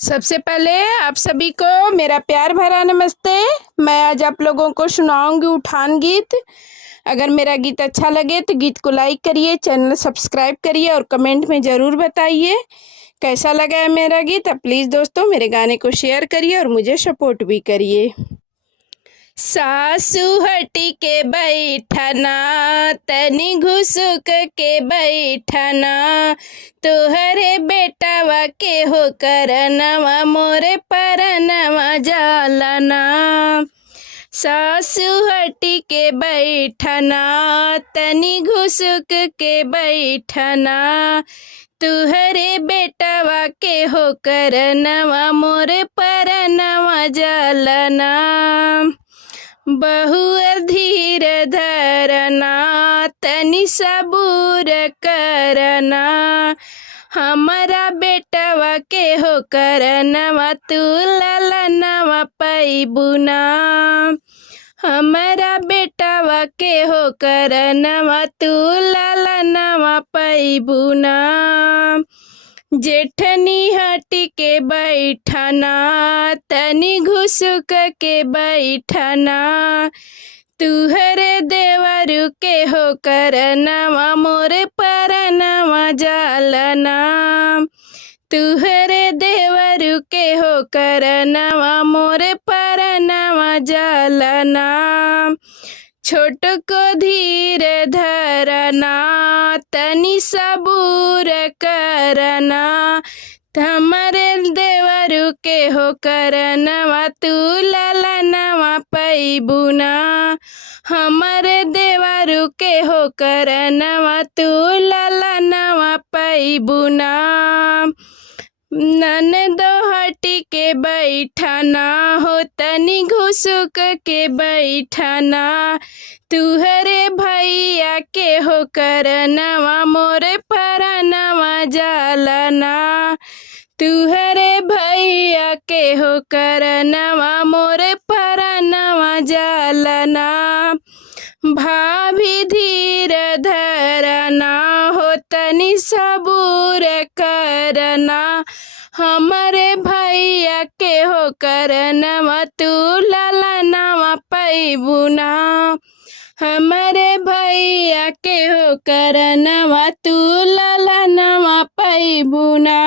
सबसे पहले आप सभी को मेरा प्यार भरा नमस्ते। मैं आज आप लोगों को सुनाऊंगी उठान गीत। अगर मेरा गीत अच्छा लगे तो गीत को लाइक करिए, चैनल सब्सक्राइब करिए और कमेंट में ज़रूर बताइए कैसा लगा है मेरा गीत। अब प्लीज़ दोस्तों मेरे गाने को शेयर करिए और मुझे सपोर्ट भी करिए। सासू हटी के बैठना, तनी घुसुक के बैठना, तोहरे बेटावा के हो करनवा मोरे परनवा जालना। सासू हटी के बैठना, तनी घुसुक के बैठना, तुहरे बेटावा के हो करनवा मोरे परनवा जालना। बहुअर धीर धरना, तनी सबूर करना, हमारा बेटवा के हो करनवा तू ललनवा पैबुना। हमारा बेटवा के हो करनवा तू ललनवा पैबुना। जेठनी हटी के बैठना, तनी घुसुक के बैठना, तुहरे देवरु के हो करनवा मोरे परनवा जालना। तुहरे देवरु के हो करनवा मोरे परनवा जालना। छोट को धीर धरना, तनी सबूर करना, हमारे देवरु के हो करनवा तू ललनवा पैबुना। हमारे देवरु के हो करनवा तू ललनवा पैबुना। ननदो हटी के बैठना हो, तनी घुसुक के बैठना, तुहरे भैया के हो करनवा मोरे परनवा जालना। तुहरे भैया के हो करनवा मोरे परनवा जालना। भाभी धीर धरना हो, तनी सबूर करना, हमारे भैया के हो करनवा तू ललनवा पैबुना। हमारे भैया के हो करनवा तू ललनवा पैबुना।